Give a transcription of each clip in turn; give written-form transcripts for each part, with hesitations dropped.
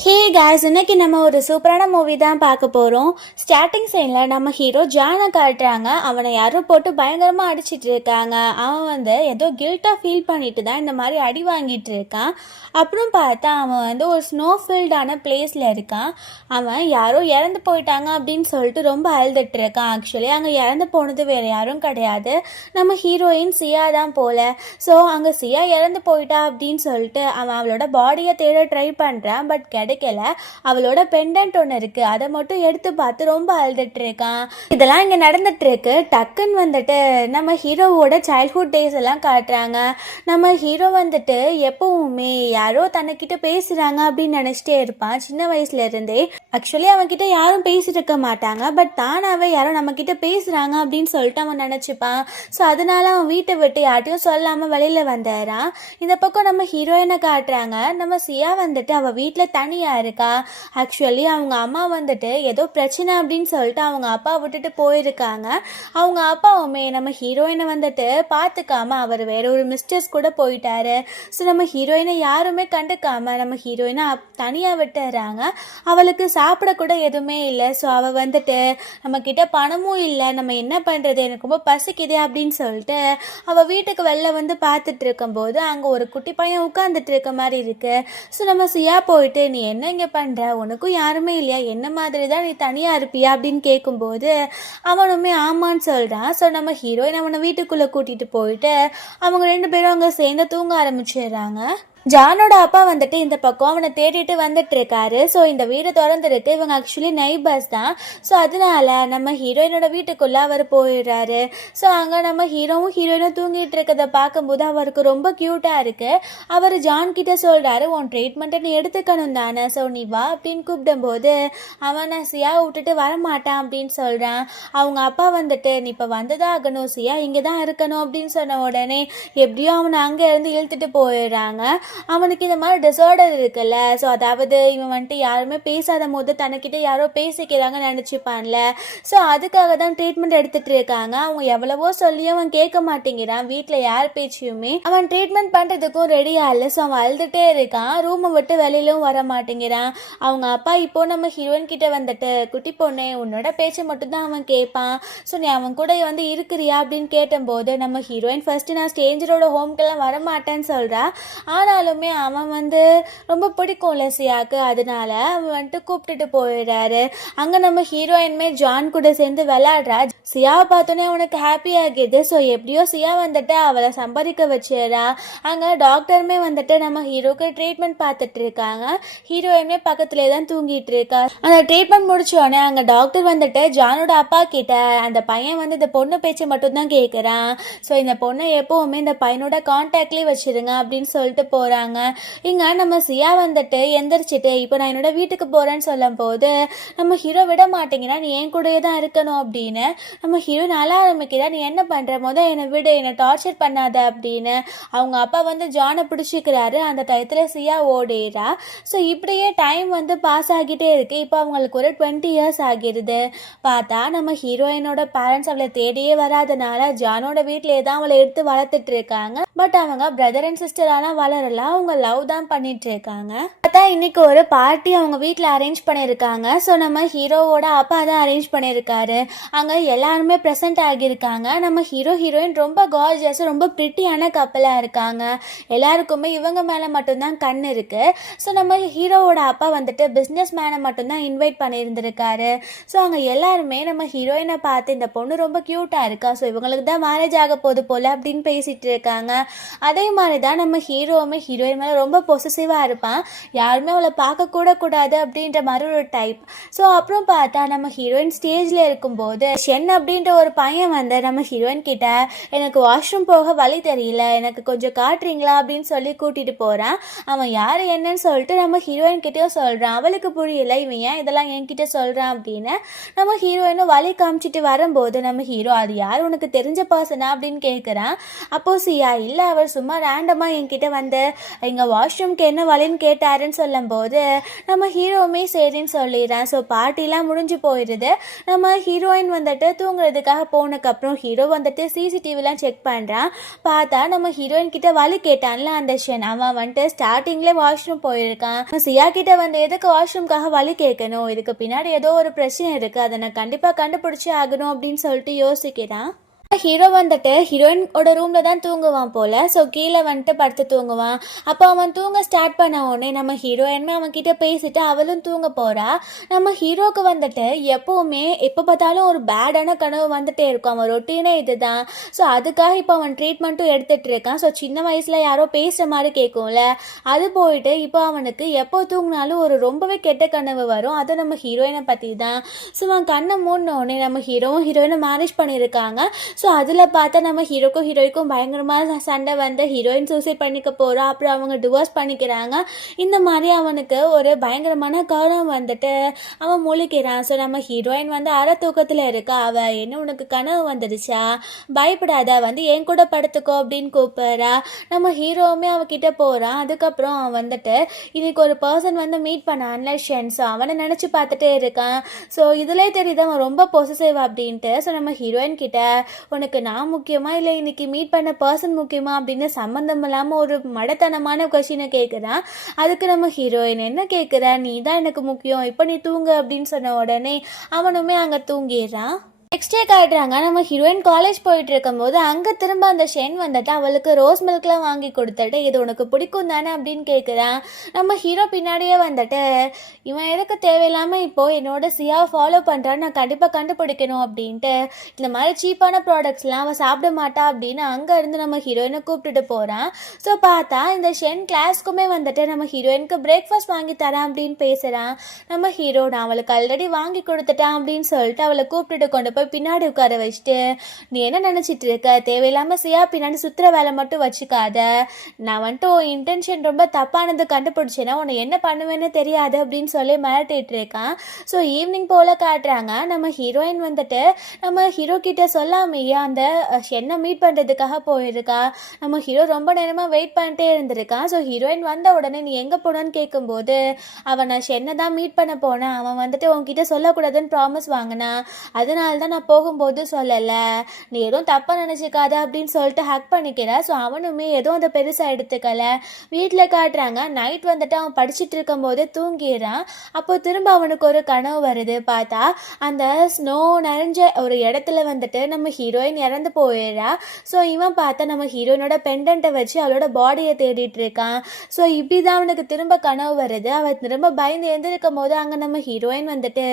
ஹே guys, இன்னைக்கு நம்ம ஒரு சூப்பரான மூவி தான் பார்க்க போகிறோம். ஸ்டார்டிங் சைனில் நம்ம ஹீரோ ஜானை காட்டுறாங்க. அவனை யாரும் போட்டு பயங்கரமாக அடிச்சிட்டு இருக்காங்க. அவன் ஏதோ கில்ட்டாக ஃபீல் பண்ணிட்டு தான் இந்த மாதிரி அடி வாங்கிட்டு இருக்கான். அப்புறம் பார்த்தா அவன் ஒரு ஸ்னோ ஃபீல்டான பிளேஸில் இருக்கான். அவன் யாரோ இறந்து போயிட்டாங்க அப்படின்னு சொல்லிட்டு ரொம்ப அழுதுட்டு இருக்கான். ஆக்சுவலி அங்கே இறந்து போனது வேறு யாரும் கிடையாது, நம்ம ஹீரோயின் சியா தான் போல. ஸோ அங்கே சியா இறந்து போயிட்டா அப்படின்னு சொல்லிட்டு அவன் அவளோட பாடியை தேட ட்ரை பண்ணுறான். பட் கிடைக்கல. அவளோட பெண்டன்ட் ஒன்று இருக்கு, அதை மட்டும் எடுத்து பார்த்து ரொம்ப அழுதுட்டு இருக்கான். இதெல்லாம் இங்கே நடந்துட்டு இருக்கு. டக்குன்னு நம்ம ஹீரோவோட சைல்ட்ஹுட் டேஸ் எல்லாம் காட்டுறாங்க. நம்ம ஹீரோ எப்பவுமே யாரோ தன்னைக்கிட்ட பேசுறாங்க அப்படின்னு நினைச்சிட்டே இருப்பான் சின்ன வயசுல இருந்தே. ஆக்சுவலி அவன் கிட்ட யாரும் பேசிட்டு இருக்க மாட்டாங்க, பட் தானாவே யாரோ நம்ம கிட்ட பேசுறாங்க அப்படின்னு சொல்லிட்டு அவன் நினைச்சுப்பான். ஸோ அதனால அவன் வீட்டை விட்டு யார்ட்டையும் சொல்லாம வெளியில வந்தாரான். இந்த பக்கம் நம்ம ஹீரோயினை காட்டுறாங்க. நம்ம சியா அவ வீட்டில் தனியா இருக்கா. ஆக்சுவலி அவங்க அம்மா ஏதோ பிரச்சனை அப்படின்னு சொல்லிட்டு அவங்க அப்பா விட்டுட்டு போயிருக்காங்க. அவங்க அப்பாவுமே நம்ம ஹீரோயினை பார்த்துக்காம அவர் வேற ஒரு மிஸ்டர்ஸ் கூட போயிட்டாரு. ஸோ நம்ம ஹீரோயினை யாருமே கண்டுக்காம நம்ம ஹீரோயினை தனியாக விட்டுறாங்க. அவளுக்கு சாப்பிட கூட எதுவுமே இல்லை. ஸோ அவள் நம்ம கிட்ட பணமும் இல்லை, நம்ம என்ன பண்ணுறது, எனக்கு ரொம்ப பசிக்குது அப்படின்னு சொல்லிட்டு அவள் வீட்டுக்கு வெளில பார்த்துட்டு இருக்கும்போது அங்கே ஒரு குட்டி பையன் உட்காந்துட்டு இருக்க மாதிரி இருக்கு. ஸோ நம்ம சியா போயிட்டு, நீ என்ன இங்கே பண்ணுற, உனக்கும் யாருமே இல்லையா, என்ன மாதிரி தான் நீ தனியாக இருப்பியா அப்படின்னு கேட்கும்போது அவனுமே ஆமான்னு சொல்கிறான். ஸோ நம்ம ஹீரோயின் அவனை வீட்டுக்குள்ளே கூட்டிகிட்டு போயிட்டு அவங்க ரெண்டு பேரும் அங்கே சேர்ந்து தூங்க ஆரம்பிச்சிடுறாங்க. ஜானோட அப்பா இந்த பக்கம் அவனை தேடிட்டு வந்துட்டு இருக்காரு. ஸோ இந்த வீடு திறந்துருக்கு. இவங்க ஆக்சுவலி நைபர்ஸ் தான். ஸோ அதனால நம்ம ஹீரோயினோட வீட்டுக்குள்ளே அவர் போயிடுறாரு. ஸோ அங்கே நம்ம ஹீரோயினும் தூங்கிட்டு இருக்கிறத பார்க்கும்போது அவருக்கு ரொம்ப க்யூட்டாக இருக்குது. அவர் ஜான் கிட்ட சொல்கிறாரு, உன் ட்ரீட்மெண்ட்டை நீ எடுத்துக்கணும் தானே, ஸோ நீ வா அப்படின்னு கூப்பிடும்போது அவன் நான் சியா விட்டுட்டு வரமாட்டான் அப்படின்னு சொல்கிறான். அவங்க அப்பா நீ இப்போ வந்துதான் ஆகணும், சியா இங்கே தான் இருக்கணும் அப்படின்னு சொன்ன உடனே எப்படியோ அவனை அங்கே இருந்து இழுத்துட்டு போயிடுறாங்க. அவனுக்கு இந்த மாதிரி டிசார்டர் இருக்குல்ல. ஸோ அதாவது இவன் யாருமே பேசாத போது தனக்கிட்ட யாரோ பேசிக்கிறாங்கன்னு நினச்சிப்பான்ல. ஸோ அதுக்காக தான் ட்ரீட்மெண்ட் எடுத்துட்டு இருக்காங்க. அவங்க எவ்வளவோ சொல்லியும் அவன் கேட்க மாட்டேங்கிறான். வீட்டில் யார் பேச்சியுமே அவன் ட்ரீட்மெண்ட் பண்ணுறதுக்கும் ரெடியாக இல்லை. ஸோ அவன் அழுதுகிட்டே இருக்கான். ரூமை விட்டு வெளியிலும் வர மாட்டேங்கிறான். அவங்க அப்பா இப்போ நம்ம ஹீரோயின் கிட்ட குட்டி பொண்ணு உன்னோட பேச்சை மட்டும்தான் அவன் கேட்பான். ஸோ நீ அவன் கூட இருக்கிறியா அப்படின்னு கேட்டபோது நம்ம ஹீரோயின் ஃபர்ஸ்ட் நான் ஸ்டேஞ்சரோட ஹோம்க்கெல்லாம் வரமாட்டேன்னு சொல்கிறா. ஆனால் அவன் ரொம்ப பிடிக்கும் சியாக்கு. அதனால அவன் கூப்பிட்டுட்டு போயிடுறாரு. அங்கே நம்ம ஹீரோயின்மே ஜான் கூட சேர்ந்து விளையாடுறா. சியாவை பார்த்தோன்னே அவனுக்கு ஹாப்பி ஆகிடுது. ஸோ எப்படியோ சியா அவளை சம்பாதிக்க வச்சிடறா. அங்கே டாக்டருமே நம்ம ஹீரோக்கு ட்ரீட்மெண்ட் பார்த்துட்டு இருக்காங்க. ஹீரோயின்மே பக்கத்துலேயே தான் தூங்கிட்டு இருக்கா. அந்த ட்ரீட்மெண்ட் முடிச்சோடனே அங்கே டாக்டர் ஜானோட அப்பா கிட்ட அந்த பையன் இந்த பொண்ணு பேச்சு மட்டும்தான் கேட்குறான். ஸோ இந்த பொண்ணை எப்போவுமே இந்த பையனோட கான்டாக்ட்லேயே வச்சிருங்க அப்படின்னு சொல்லிட்டு போகிறாங்க. இங்க நம்ம சியா எந்திரிச்சிட்டு இப்போ நான் என்னோட வீட்டுக்கு போறேன்னு சொல்லும் போது நம்ம ஹீரோ விட மாட்டேங்கிறா. நீ என் கூடயே தான் இருக்கணும் அப்படின்னு நம்ம ஹீரோ நல்லா ஆரம்பிக்கிறா. நீ என்ன பண்ற, என்னை விட, என்னை டார்ச்சர் பண்ணாத அப்படின்னு அவங்க அப்பா ஜானை பிடிச்சிக்கிறாரு. அந்த டயத்துல சியா ஓடிறா. ஸோ இப்படியே டைம் பாஸ் ஆகிட்டே இருக்கு. இப்போ அவங்களுக்கு ஒரு 20 இயர்ஸ் ஆகிடுது. பார்த்தா நம்ம ஹீரோயினோட பேரண்ட்ஸ் அவளை தேடியே வராதனால ஜானோட வீட்டிலே தான் அவளை எடுத்து வளர்த்துட்டு இருக்காங்க. பட் அவங்க பிரதர் அண்ட் சிஸ்டரான வளரல, அவங்க லவ் தான் பண்ணிட்டு இருக்காங்க. அதான் இன்னைக்கு ஒரு பார்ட்டி அவங்க வீட்டில் அரேஞ்ச் பண்ணியிருக்காங்க. ஸோ நம்ம ஹீரோவோட அப்பா தான் அரேஞ்ச் பண்ணியிருக்காரு. அங்கே எல்லாருமே ப்ரெசென்ட் ஆகியிருக்காங்க. நம்ம ஹீரோயின் ரொம்ப கார்ஜியஸ், ரொம்ப பிரிட்டியான கப்பலாக இருக்காங்க. எல்லாருக்குமே இவங்க மேலே மட்டும்தான் கண் இருக்கு. ஸோ நம்ம ஹீரோவோட அப்பா பிஸ்னஸ் மேனை மட்டும்தான் இன்வைட் பண்ணியிருந்திருக்காரு. ஸோ அங்கே எல்லாருமே நம்ம ஹீரோயினை பார்த்து இந்த பொண்ணு ரொம்ப க்யூட்டாக இருக்கா, ஸோ இவங்களுக்கு தான் மேரேஜ் ஆக போகுது போல அப்படின்னு பேசிட்டு இருக்காங்க. அதே மாதிரி தான் நம்ம ஹீரோவுமே ஹீரோயின் மேலே ரொம்ப பொசசிவாக இருப்பான். யாருமே அவளை பார்க்க கூடாது அப்படின்ற மாதிரி ஒரு டைப். ஸோ அப்புறம் பார்த்தா நம்ம ஹீரோயின் ஸ்டேஜில் இருக்கும்போது ஷென் அப்படின்ற ஒரு பையன் நம்ம ஹீரோயின் கிட்ட எனக்கு வாஷ்ரூம் போக வழி தெரியல, எனக்கு கொஞ்சம் காட்டுறீங்களா அப்படின்னு சொல்லி கூட்டிகிட்டு போகிறான். அவன் யார் என்னன்னு சொல்லிட்டு நம்ம ஹீரோயின் கிட்டேயும் சொல்கிறான். அவளுக்கு புரியல, இவன் ஏன் இதெல்லாம் என்கிட்ட சொல்கிறான் அப்படின்னு. நம்ம ஹீரோயினும் வழி காமிச்சிட்டு வரும்போது நம்ம ஹீரோ அது யார் உனக்கு தெரிஞ்ச பர்சனா அப்படின்னு கேட்குறான். அப்போ சியா இல்லை, அவர் சும்மா ரேண்டமாக என்கிட்ட இங்கே வாஷ்ரூம்க்கு என்ன வழின்னு கேட்டாருன்னு சொல்லும்போது நம்ம ஹீரோவுமே சரின்னு சொல்லிடுறேன். ஸோ பார்ட்டிலாம் முடிஞ்சு போயிடுது. நம்ம ஹீரோயின் வந்துட்டு தூங்குறதுக்காக போனதுக்கப்புறம் ஹீரோ வந்துட்டு சிசிடிவிலாம் செக் பண்ணுறான். பார்த்தா நம்ம ஹீரோயின் கிட்ட வழி கேட்டான்ல அந்த ஷென், அவன் வந்துட்டு ஸ்டார்டிங்லேயே வாஷ்ரூம் போயிருக்கான். சியா கிட்ட வந்து எதுக்கு வாஷ்ரூம்காக வழி கேட்கணும், இதுக்கு பின்னாடி ஏதோ ஒரு பிரச்சனை இருக்குது, அதை நான் கண்டிப்பாக கண்டுபிடிச்சி ஆகணும் அப்படின்னு சொல்லிட்டு யோசிக்கிறான். ஹீரோ வந்துட்டு ஹீரோயினோட ரூமில் தான் தூங்குவான் போல். ஸோ கீழே வந்துட்டு படுத்து தூங்குவான். அப்போ அவன் தூங்க ஸ்டார்ட் பண்ண உடனே நம்ம ஹீரோயினுமே அவன்கிட்ட பேசிட்டு அவளும் தூங்க போகிறா. நம்ம ஹீரோவுக்கு வந்துட்டு எப்போவுமே எப்போ பார்த்தாலும் ஒரு பேடான கனவு வந்துட்டே இருக்கும். அவன் ரொட்டீனே இது தான். ஸோ அதுக்காக இப்போ அவன் ட்ரீட்மெண்ட்டும் எடுத்துகிட்டு இருக்கான். ஸோ சின்ன வயசில் யாரோ பேசுகிற மாதிரி கேட்கும்ல, அது போயிட்டு இப்போ அவனுக்கு எப்போ தூங்கினாலும் ஒரு ரொம்பவே கெட்ட கனவு வரும். அது நம்ம ஹீரோயினை பற்றி தான். ஸோ அவன் கண்ணை மூடின உடனே நம்ம ஹீரோயினை மேரேஜ் பண்ணியிருக்காங்க. ஸோ அதில் பார்த்தா நம்ம ஹீரோக்கும் ஹீரோய்க்கும் பயங்கரமாக சண்டை வந்து ஹீரோயின் சூசைட் பண்ணிக்க போகிறா. அப்புறம் அவங்க டிவோர்ஸ் பண்ணிக்கிறாங்க. இந்த மாதிரி அவனுக்கு ஒரு பயங்கரமான கனவு வந்துட்டு அவன் முழிக்கிறான். ஸோ நம்ம ஹீரோயின் வந்து அரை தூக்கத்தில் இருக்கா. அவள் என்ன உனக்கு கனவு வந்துடுச்சா, பயப்படாத, வந்து என் கூட படுத்துக்கோ அப்படின்னு கூப்பிட்றா. நம்ம ஹீரோவுமே அவகிட்ட போகிறான். அதுக்கப்புறம் அவன் வந்துட்டு இன்னைக்கு ஒரு பர்சன் வந்து மீட் பண்ணான்ல ஷென், ஸோ அவனை நினச்சி பார்த்துட்டே இருக்கான். ஸோ இதிலே தெரியுது அவன் ரொம்ப பொசசிவ் அப்படின்ட்டு. ஸோ நம்ம ஹீரோயின் கிட்ட உனக்கு நான் முக்கியமா இல்லை இன்னைக்கு மீட் பண்ண பர்சன் முக்கியமா அப்படின்னு சம்மந்தம் இல்லாமல் ஒரு மடத்தனமான கொஸ்டினை கேட்குறான். அதுக்கு நம்ம ஹீரோயின் என்ன கேட்குற, நீ தான் எனக்கு முக்கியம், இப்போ நீ தூங்கு அப்படின்னு சொன்ன உடனே அவனுமே அங்கே தூங்கிடுறான். நெக்ஸ்ட் டே காட்டுறாங்க. நம்ம ஹீரோயின் காலேஜ் போயிட்டு இருக்கும்போது அங்கே திரும்ப அந்த ஷென் வந்துட்டு அவளுக்கு ரோஸ் மில்க்லாம் வாங்கி கொடுத்துட்டு இது உனக்கு பிடிக்கும் தானே அப்படின்னு கேட்குறான். நம்ம ஹீரோ பின்னாடியே வந்துட்டு இவன் எதுக்கு தேவையில்லாமல் இப்போது என்னோட சியாவை ஃபாலோ பண்ணுறான்னு நான் கண்டிப்பாக கண்டுபிடிக்கணும் அப்படின்ட்டு இந்த மாதிரி சீப்பான ப்ராடக்ட்ஸ்லாம் அவன் சாப்பிட மாட்டா அப்படின்னு அங்கே இருந்து நம்ம ஹீரோயினை கூப்பிட்டுட்டு போகிறான். ஸோ பார்த்தா இந்த ஷென் கிளாஸ்க்குமே வந்துட்டு நம்ம ஹீரோயினுக்கு பிரேக்ஃபாஸ்ட் வாங்கி தரான் அப்படின்னு பேசுகிறான். நம்ம ஹீரோ நான் அவளுக்கு ஆல்ரெடி வாங்கி கொடுத்துட்டான் அப்படின்னு சொல்லிட்டு அவளை கூப்பிட்டுட்டு கொண்டு போய் பின்னாடி உட்கார வச்சுட்டு நீ என்ன நினச்சிட்டு இருக்க, தேவையில்லாமல் சியா பின்னாடி சுற்றுற வேலை மட்டும் வச்சுக்காத, நான் வந்துட்டு உன் இன்டென்ஷன் ரொம்ப தப்பானது கண்டுபிடிச்சேன்னா உன்னை என்ன பண்ணுவேன்னு தெரியாது அப்படின்னு சொல்லி மிரட்டிட்டு இருக்கான். ஸோ ஈவினிங் போல் காட்டுறாங்க. நம்ம ஹீரோயின் வந்துட்டு நம்ம ஹீரோ கிட்ட சொல்லாமையே அந்த ஷென்னை மீட் பண்ணுறதுக்காக போயிருக்கா. நம்ம ஹீரோ ரொம்ப நேரமாக வெயிட் பண்ணிட்டே இருந்திருக்கான். ஸோ ஹீரோயின் வந்த உடனே நீ எங்கே போனான்னு கேட்கும்போது அவன் நான் ஷென்னை தான் மீட் பண்ண போனேன், அவன் வந்துட்டு உன்கிட்ட சொல்லக்கூடாதுன்னு ப்ராமிஸ் வாங்கினான், அதனால தான் நான் போகும்போது சொல்லலை, நீ எதுவும் தப்பாக நினச்சிக்காத அப்படின்னு சொல்லிட்டு ஹக் பண்ணிக்கிற. ஸோ அவனுமே எதுவும் அதை பெருசாக எடுத்துக்கல. வீட்டில் காட்டுறாங்க. நைட் வந்துட்டு அவன் படிச்சுட்டு இருக்கும்போது தூங்கிடுறான். அப்போ திரும்ப அவனுக்கு ஒரு கனவு வருது. பார்த்தா அந்த ஸ்னோ நிறைஞ்ச ஒரு இடத்துல வந்துட்டு நம்ம ஹீரோயின் இறந்து போயிடுறா. ஸோ இவன் பார்த்தா நம்ம ஹீரோயினோட பெண்டன்ட்டை வச்சு அவளோட பாடியை தேடிட்டு இருக்கான். ஸோ இப்படி தான் அவனுக்கு திரும்ப கனவு வருது. அவன் திரும்ப பயந்து எழுந்திருக்கும் போது அங்கே நம்ம ஹீரோயின் வந்துட்டு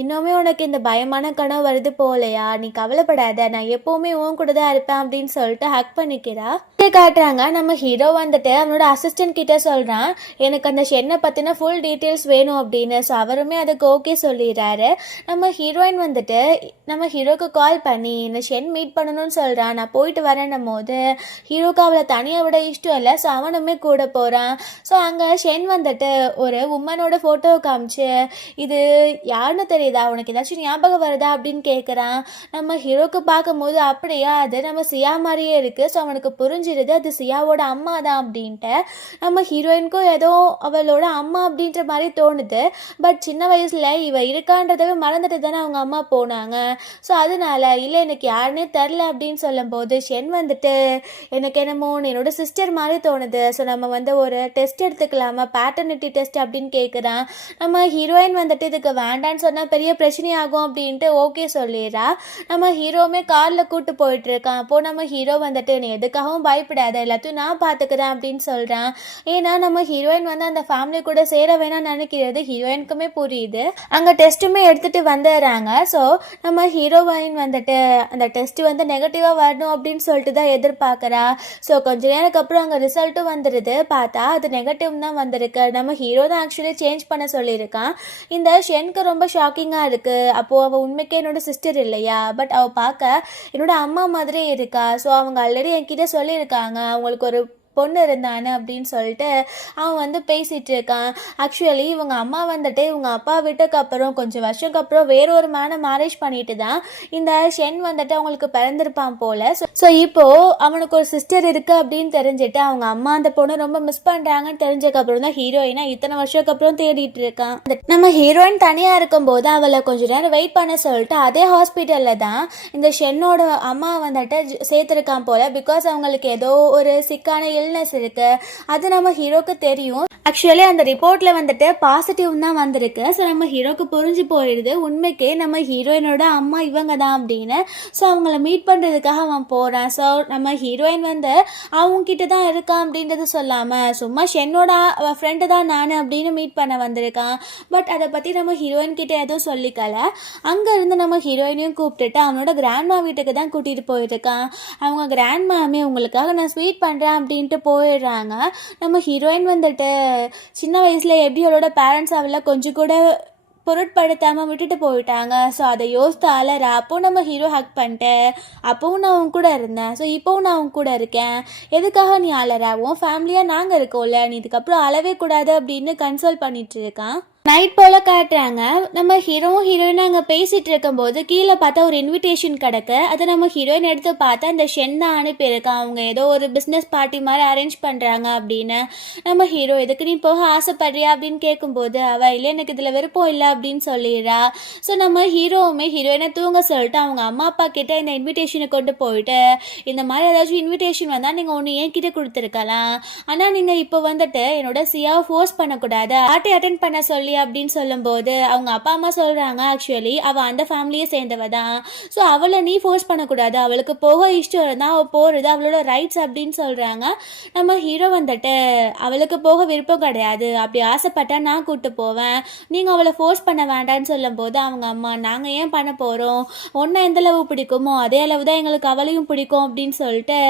இன்னுமே உனக்கு இந்த பயமான கனவு வருது போலையா, நீ கவலைப்படாத, நான் எப்போவுமே உன் கூட தான் இருப்பேன் அப்படின்னு சொல்லிட்டு ஹக் பண்ணிக்கிறா. காட்டுறாங்க. நம்ம ஹீரோ வந்துட்டு அவனோட அசிஸ்டன்ட் கிட்ட சொல்கிறான் எனக்கு அந்த ஷென்னை பற்றின ஃபுல் டீட்டெயில்ஸ் வேணும் அப்படின்னு. ஸோ அவருமே அதுக்கு ஓகே சொல்லிடுறாரு. நம்ம ஹீரோயின் வந்துட்டு நம்ம ஹீரோக்கு கால் பண்ணி இந்த ஷென் மீட் பண்ணணும்னு சொல்கிறான். நான் போயிட்டு வரேன்னும் போது ஹீரோக்கு அவளை தனியாக விட இஷ்டம் இல்லை. ஸோ அவனுமே கூட போகிறான். ஸோ அங்கே ஷென் வந்துட்டு ஒரு உமனோட ஃபோட்டோ காமிச்சு இது யாருன்னு தெரியுதா, உனக்கு ஏதாச்சும் ஞாபகம் வருதா அப்படின்னு கேட்குறான். நம்ம ஹீரோக்கு பார்க்கும்போது அப்படியா அது நம்ம சியா மாதிரியே இருக்குது. ஸோ அவனுக்கு புரிஞ்சிருது அது சியாவோட அம்மா தான் அப்படின்ட்டு. நம்ம ஹீரோயினுக்கும் ஏதோ அவளோட அம்மா அப்படின்ற மாதிரி தோணுது. பட் சின்ன வயசில் இவ இருக்கான்றதவே மறந்துட்டு தானே அவங்க அம்மா போனாங்க. ஸோ அதனால இல்லை எனக்கு யாருன்னே தெரில அப்படின்னு சொல்லும்போது ஷென் வந்துட்டு எனக்கு என்னமோ என்னோட சிஸ்டர் மாதிரி தோணுது, ஸோ நம்ம வந்து ஒரு டெஸ்ட் எடுத்துக்கலாமா, பேட்டர்னிட்டி டெஸ்ட் அப்படின்னு கேட்குறான். நம்ம ஹீரோயின் வந்துட்டு இதுக்கு வேண்டான்னு சொன்னால் பெரிய பிரச்சனையாகும் அப்படின்ட்டு ஓகே சொல்லிடுறா. நம்ம ஹீரோவுமே காரில் கூட்டு போயிட்டு இருக்கான். அப்போது நம்ம ஹீரோ வந்துட்டு நீ எதுக்காகவும் பயப்படாத, எல்லாத்தையும் நான் பார்த்துக்கிறேன் அப்படின்னு சொல்கிறான். ஏன்னா நம்ம ஹீரோயின் வந்து அந்த ஃபேமிலி கூட சேர வேணாம்னு நினைக்கிறது ஹீரோயினுக்குமே புரியுது. அங்கே டெஸ்ட்டுமே எடுத்துகிட்டு வந்துடுறாங்க. ஸோ நம்ம ஹீரோயின் வந்துட்டு அந்த டெஸ்ட் வந்து நெகட்டிவாக வரணும் அப்படின்னு சொல்லிட்டு தான் எதிர்பார்க்குறா. ஸோ கொஞ்ச நேரத்துக்கு அப்புறம் அங்கே ரிசல்ட்டும் வந்துடுது. பார்த்தா அது நெகட்டிவ் தான் வந்திருக்கு. நம்ம ஹீரோ தான் ஆக்சுவலி சேஞ்ச் பண்ண சொல்லியிருக்கான். இந்த ஷென்க்கு ரொம்ப ஷாக்கிங்காக இருக்குது. அப்போது அவள் உண்மைக்கே என்னோட சிஸ்டர் இல்லையா, பட் அவள் பார்க்க என்னோட அம்மா மாதிரி இருக்கா. ஸோ அவங்க ஆல்ரெடி என்கிட்ட சொல்லியிருக்காங்க அவங்களுக்கு ஒரு பொண்ணு இருந்தானு அப்படின்னு சொல்லிட்டு அவன் வந்து பேசிகிட்டு இருக்கான். ஆக்சுவலி இவங்க அம்மா வந்துட்டு இவங்க அப்பா வீட்டுக்கு அப்புறம் கொஞ்சம் வருஷத்துக்கு அப்புறம் வேறொரு மேனை மேரேஜ் பண்ணிட்டு தான் இந்த ஷென் வந்துட்டு அவங்களுக்கு பிறந்திருப்பான் போல். ஸோ இப்போது அவனுக்கு ஒரு சிஸ்டர் இருக்குது அப்படின்னு தெரிஞ்சுட்டு அவங்க அம்மா அந்த பொண்ணை ரொம்ப மிஸ் பண்ணுறாங்கன்னு தெரிஞ்சதுக்கப்புறம் தான் ஹீரோயினா இத்தனை வருஷத்துக்கு அப்புறம் தேடிட்டு இருக்கான். நம்ம ஹீரோயின் தனியாக இருக்கும்போது அவளை கொஞ்சம் நேரம் வெயிட் பண்ண சொல்லிட்டு அதே ஹாஸ்பிட்டலில் தான் இந்த ஷென்னோட அம்மா வந்துட்டு சேர்த்துருக்கான் போல். பிகாஸ் அவங்களுக்கு ஏதோ ஒரு சிக்கான இல்னஸ் இருக்கு, அது நம்ம ஹீரோக்கு தெரியும். ஆக்சுவலி அந்த ரிப்போர்ட்ல வந்துட்டு பாசிட்டிவ் தான் வந்திருக்கு. ஸோ நம்ம ஹீரோக்கு புரிஞ்சு போயிடுது உண்மைக்கே நம்ம ஹீரோயினோட அம்மா இவங்க தான் அப்படின்னு. ஸோ அவங்கள மீட் பண்ணுறதுக்காக அவன் போகிறான். ஸோ நம்ம ஹீரோயின் வந்து அவங்க கிட்ட தான் இருக்கான் அப்படின்றது சொல்லாமல் சும்மா ஷென்னோட ஃப்ரெண்டு தான் நான் அப்படின்னு மீட் பண்ண வந்திருக்கான். பட் அதை பற்றி நம்ம ஹீரோயின் கிட்ட எதுவும் சொல்லிக்கல. அங்கேருந்து நம்ம ஹீரோயினையும் கூப்பிட்டுட்டு அவனோட கிராண்ட்மா வீட்டுக்கு தான் கூட்டிகிட்டு போயிருக்கான். அவங்க கிராண்ட்மாமே உங்களுக்காக நான் ஸ்வீட் பண்ணுறேன் அப்படின்ட்டு போயிடுறாங்க. நம்ம ஹீரோயின் வந்துட்டு சின்ன வயசில் எப்படி அவளோட பேரண்ட்ஸ் அவளை கொஞ்சம் கூட பொருட்படுத்தாமல் விட்டுட்டு போயிட்டாங்க. ஸோ அதை யோசித்து அலற. அப்போது நம்ம ஹீரோ ஹக் பண்ணிட்டேன், அப்போவும் நான் அவங்க கூட இருந்தேன், ஸோ இப்போவும் நான் அவங்க கூட இருக்கேன், எதுக்காக நீ அலற, உன் ஃபேமிலியாக நாங்கள் இருக்கோம்ல, நீ இதுக்கப்புறம் அழவே கூடாது அப்படின்னு கன்சோல் பண்ணிட்டு இருக்கான். நைட் போல் காட்டுறாங்க. நம்ம ஹீரோவும் ஹீரோயினும் அங்கே பேசிகிட்டு இருக்கும்போது கீழே பார்த்தா ஒரு இன்விடேஷன் கிடக்கு. அதை நம்ம ஹீரோயின் எடுத்து பார்த்தா அந்த ஷென் தான் அனுப்பியிருக்கான். அவங்க ஏதோ ஒரு பிஸ்னஸ் பார்ட்டி மாதிரி அரேஞ்ச் பண்ணுறாங்க அப்படின்னு. நம்ம ஹீரோ எதுக்கு நீ போக ஆசைப்படுறியா அப்படின்னு கேட்கும்போது அவள் இல்லை எனக்கு இதில் விருப்பம் இல்லை அப்படின்னு சொல்லிடுறா. ஸோ நம்ம ஹீரோவுமே ஹீரோயினை தூங்க சொல்லிட்டு அவங்க அம்மா அப்பா கிட்ட இந்த இன்விடேஷனை கொண்டு போயிட்டு இந்த மாதிரி ஏதாச்சும் இன்விடேஷன் வந்தால் நீங்கள் ஒன்று என்கிட்ட கொடுத்துருக்கலாம், ஆனால் நீங்கள் இப்போ வந்துட்டு என்னோட சியாவை ஃபோர்ஸ் பண்ணக்கூடாது, பார்ட்டி அட்டென்ட் பண்ண சொல்லி அப்படின்னு சொல்லும்போது அவங்க அப்பா அம்மா சொல்கிறாங்க ஆக்சுவலி அவள் அந்த ஃபேமிலியை சேர்ந்தவ தான், ஸோ அவளை நீ ஃபோர்ஸ் பண்ணக்கூடாது, அவளுக்கு போக இஷ்டம் இருந்தால் அவள் போகிறது அவளோட ரைட்ஸ் அப்படின்னு சொல்கிறாங்க. நம்ம ஹீரோ வந்துட்டு அவளுக்கு போக விருப்பம் கிடையாது, அப்படி ஆசைப்பட்டா நான் கூப்பிட்டு போவேன், நீங்கள் அவளை ஃபோர்ஸ் பண்ண வேண்டான்னு சொல்லும்போது அவங்க அம்மா நாங்கள் ஏன் பண்ண போகிறோம், ஒன்றை எந்த அளவு பிடிக்குமோ அதே அளவு தான் எங்களுக்கு அவளையும் பிடிக்கும் அப்படின்னு சொல்லிட்டு